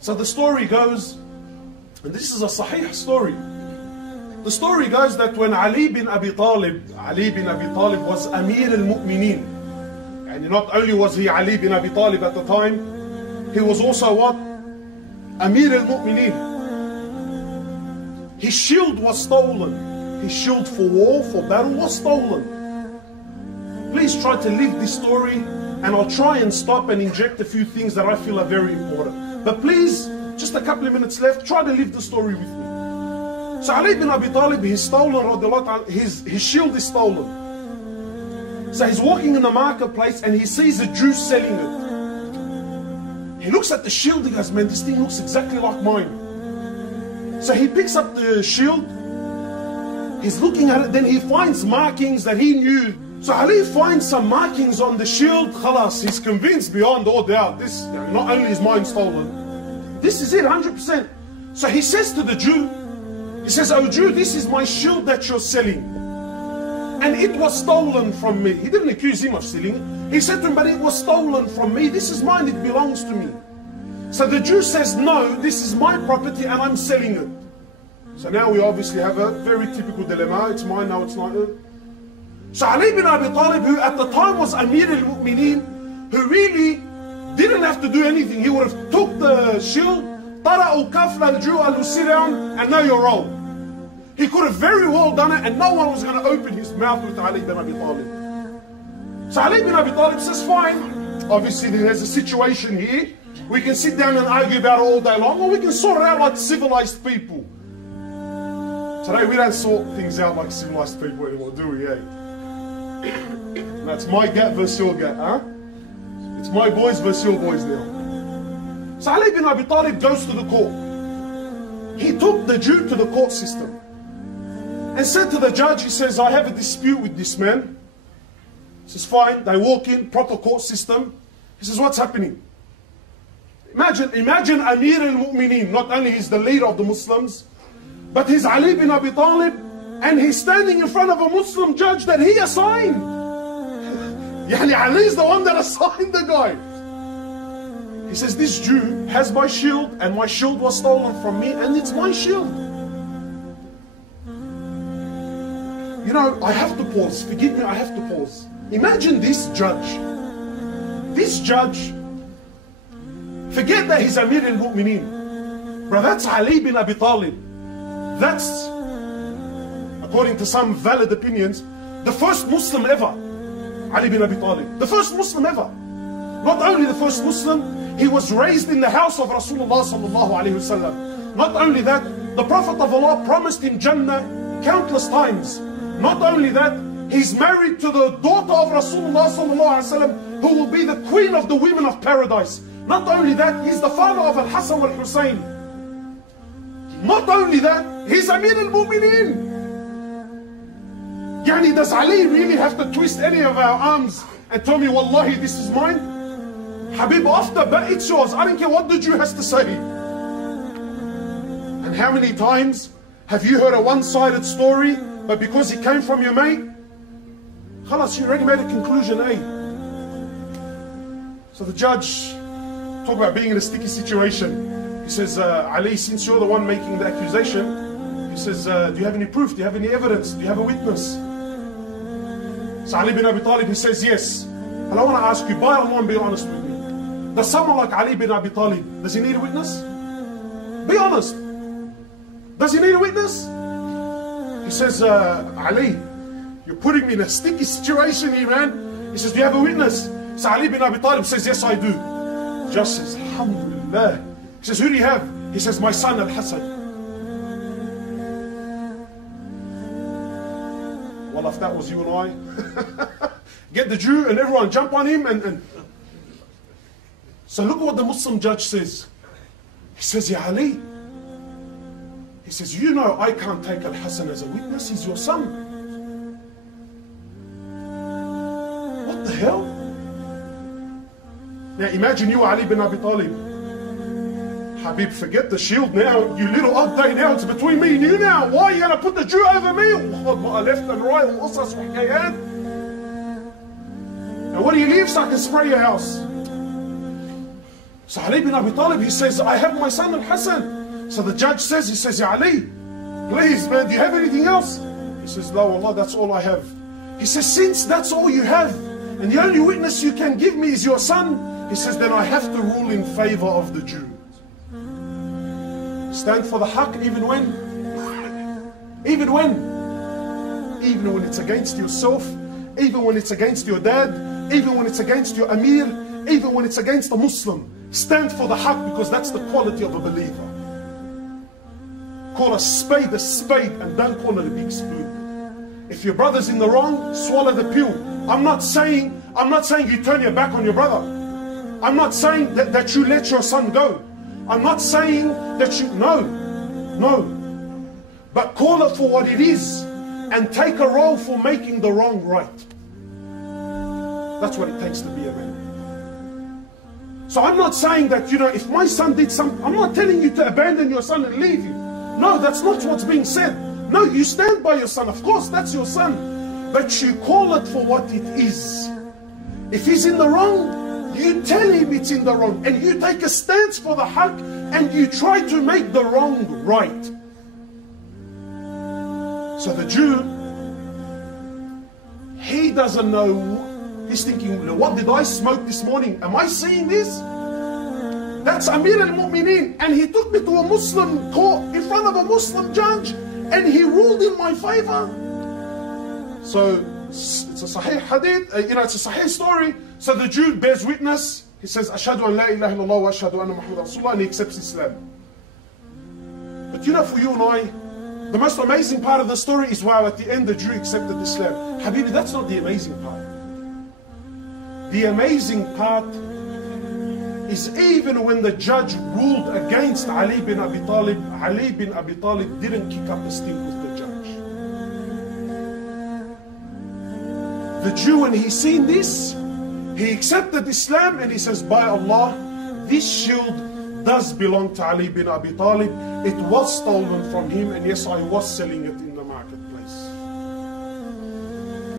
So the story goes, and this is a sahih story. The story goes that when Ali bin Abi Talib was Amir al-Mu'mineen, and not only was he Ali bin Abi Talib at the time, he was also what? Amir al-Mu'mineen. His shield was stolen. His shield for war, for battle was stolen. Please try to live this story, and I'll try and stop and inject a few things that I feel are very important. But please, just a couple of minutes left, try to live the story with me. So Ali bin Abi Talib, he's stolen, his shield is stolen. So he's walking in the marketplace and he sees a Jew selling it. He looks at the shield, he goes, man, this thing looks exactly like mine. So he picks up the shield, he's looking at it, then he finds markings that he knew. So Ali finds some markings on the shield, khalas, he's convinced beyond all doubt, this not only is mine stolen, this is it, 100%. So he says to the Jew, he says, oh Jew, this is my shield that you're selling. And it was stolen from me. He didn't accuse him of stealing it. He said to him, but it was stolen from me. This is mine, it belongs to me. So the Jew says, no, this is my property and I'm selling it. So now we obviously have a very typical dilemma. It's mine, now it's not. So Ali bin Abi Talib, who at the time was Amir al-Mu'mineen, who really didn't have to do anything. He would have took the shield, tara'u kafla al-Jew, sit down, and now you're wrong. He could have very well done it, and no one was going to open his mouth with Ali bin Abi Talib. So Ali bin Abi Talib says, fine. Obviously there's a situation here. We can sit down and argue about it all day long, or we can sort it out like civilized people. Today we don't sort things out like civilized people anymore, do we? That's my gap versus your gap, huh? It's my boys versus your boys now. So Ali bin Abi Talib goes to the court. He took the Jew to the court system and said to the judge, he says, I have a dispute with this man. He says, fine. They walk in, proper court system. He says, what's happening? Imagine Amir al-Mu'mineen, not only he's the leader of the Muslims, but he's Ali bin Abi Talib, and he's standing in front of a Muslim judge that he assigned. Yani Ali is the one that assigned the guy. He says, this Jew has my shield, and my shield was stolen from me, and it's my shield. You know, I have to pause. Forgive me, I have to pause. Imagine this judge. This judge, forget that he's Amir al-Mu'mineen. Bro, that's Ali bin Abi Talib. That's, according to some valid opinions, the first Muslim ever. Ali bin Abi Talib. The first Muslim ever. Not only the first Muslim, he was raised in the house of Rasulullah sallallahu alayhi wasallam. Not only that, the Prophet of Allah promised him Jannah countless times. Not only that, he's married to the daughter of Rasulullah sallallahu alayhi wasallam, who will be the queen of the women of paradise. Not only that, he's the father of Al-Hasan wal-Hussein. Not only that, he's Amir al-Mu'mineen. Yani, does Ali really have to twist any of our arms and tell me, wallahi, this is mine? Habib, after, but it's yours. I don't care what the Jew has to say. And how many times have you heard a one-sided story, but because it came from your mate, khalas, you already made a conclusion, eh? So the judge, talk about being in a sticky situation. He says, Ali, since you're the one making the accusation, he says, do you have any proof? Do you have any evidence? Do you have a witness? So Ali bin Abi Talib, he says, yes. And I want to ask you, by Allah, be honest with me. Does someone like Ali bin Abi Talib, does he need a witness? Be honest. Does he need a witness? He says, Ali, you're putting me in a sticky situation here, man. He says, do you have a witness? So Ali bin Abi Talib says, yes, I do. Just says, alhamdulillah. He says, who do you have? He says, my son Al-Hasan. Well, if that was you and I, get the Jew and everyone jump on him and... So look what the Muslim judge says. He says, Ya Ali, he says, you know I can't take Al-Hasan as a witness, he's your son. What the hell? Now imagine you, Ali bin Abi Talib. Habib, forget the shield now, you little odd day now, it's between me and you now. Why are you going to put the Jew over me? Left and right, now what do you leave so I can spray your house? So Ali bin Abi Talib, he says, I have my son Al-Hassan. So the judge says, he says, Ya Ali, please man, do you have anything else? He says, no, Allah, that's all I have. He says, since that's all you have, and the only witness you can give me is your son, he says, then I have to rule in favor of the Jew. Stand for the haqq even when? Even when? Even when it's against yourself, even when it's against your dad, even when it's against your Amir, even when it's against a Muslim. Stand for the haqq, because that's the quality of a believer. Call a spade, and don't call it a big spoon. If your brother's in the wrong, swallow the pill. I'm not saying you turn your back on your brother. I'm not saying that you let your son go. I'm not saying that you, no. But call it for what it is, and take a role for making the wrong right. That's what it takes to be a man. So I'm not saying that, if my son did something, I'm not telling you to abandon your son and leave him. No, that's not what's being said. No, you stand by your son. Of course, that's your son. But you call it for what it is. If he's in the wrong, you tell him it's in the wrong. And you take a stance for the haqq, and you try to make the wrong right. So the Jew, he doesn't know. He's thinking, what did I smoke this morning? Am I seeing this? That's Amir al-Mu'mineen. And he took me to a Muslim court in front of a Muslim judge, and he ruled in my favor. So it's a sahih hadith, it's a sahih story. So the Jew bears witness. He says, Ashhadu an la ilaha illallah wa ashhadu anna Muhammad Rasulullah, and he accepts Islam. But for you and I, the most amazing part of the story is, wow, at the end the Jew accepted Islam. Habibi, that's not the amazing part. The amazing part is, even when the judge ruled against Ali bin Abi Talib, Ali bin Abi Talib didn't kick up a stink with the judge. The Jew, when he seen this, he accepted Islam, and he says, by Allah, this shield does belong to Ali bin Abi Talib. It was stolen from him, and yes, I was selling it in